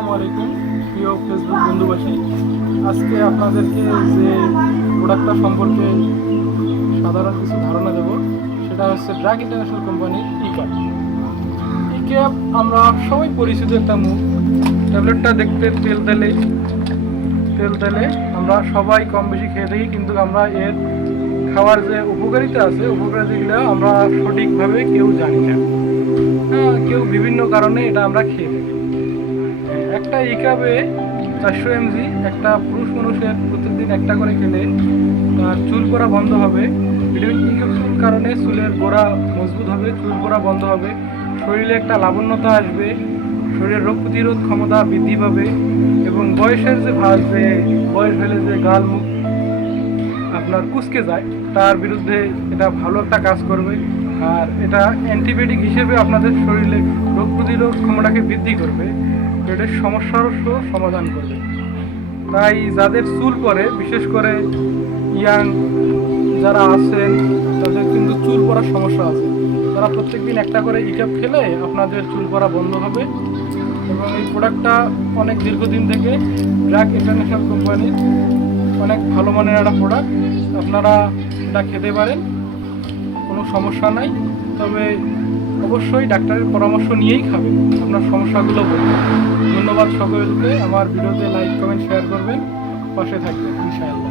আসসালামু আলাইকুম প্রিয় ফেসবুক বন্ধুবাসী। আজকে আপনাদেরকে যে প্রোডাক্টটা সম্পর্কে সাধারণ কিছু ধারণা দেব সেটা হচ্ছে ড্রাগ ইন্টারন্যাশনাল কোম্পানির ইক্যাপ। ইক্যাপ আমরা সবাই পরিচিত একটা মুখ। ট্যাবলেটটা দেখতে তেল তেলে আমরা সবাই কম বেশি খেয়ে থাকি, কিন্তু আমরা এর খাওয়ার যে উপকারিতা আছে উপকারিতাগুলো আমরা সঠিকভাবে কেউ জানি না। কেউ বিভিন্ন কারণে এটা আমরা খেয়ে থাকি। একটা ইকাবে 400 mg একটা পুরুষ মানুষের প্রতিদিন একটা করে খেলে তার চুল পড়া বন্ধ হবে। ভিটামিন ই ক্যাপসুল কারণে চুলের গোড়া মজবুত হবে, চুল পড়া বন্ধ হবে, শরীরে একটা লাবণ্যতা আসবে, শরীরের রোগ প্রতিরোধ ক্ষমতা বৃদ্ধি পাবে এবং বয়সের যে বয়স হলে যে গাল মুখ আপনার কুঁচকে যায় তার বিরুদ্ধে এটা ভালো একটা কাজ করবে। আর এটা অ্যান্টিবায়োটিক হিসেবে আপনাদের শরীরে রোগ প্রতিরোধ ক্ষমতাকে বৃদ্ধি করবে, পেটের সমস্যারও সমাধান করবে। তাই যাদের চুল পড়ে, বিশেষ করে ইয়াং যারা আছেন তাদের কিন্তু চুল পড়ার সমস্যা আছে, তারা প্রত্যেকদিন একটা করে ইক্যাপ খেলে আপনাদের চুল পড়া বন্ধ হবে। এবং এই প্রোডাক্টটা অনেক দীর্ঘদিন থেকে ড্রাগ ইন্টারন্যাশনাল কোম্পানির অনেক ভালো মানের একটা প্রোডাক্ট। আপনারা এটা খেতে পারেন, কোনো সমস্যা নাই। তবে অবশ্যই ডাক্তারের পরামর্শ নিয়েই খাবেন, আপনার সমস্যাগুলো বলবেন। ধন্যবাদ সকলকে। আমার ভিডিওতে লাইক কমেন্ট শেয়ার করবেন, পাশে থাকবেন ইনশাআল্লাহ।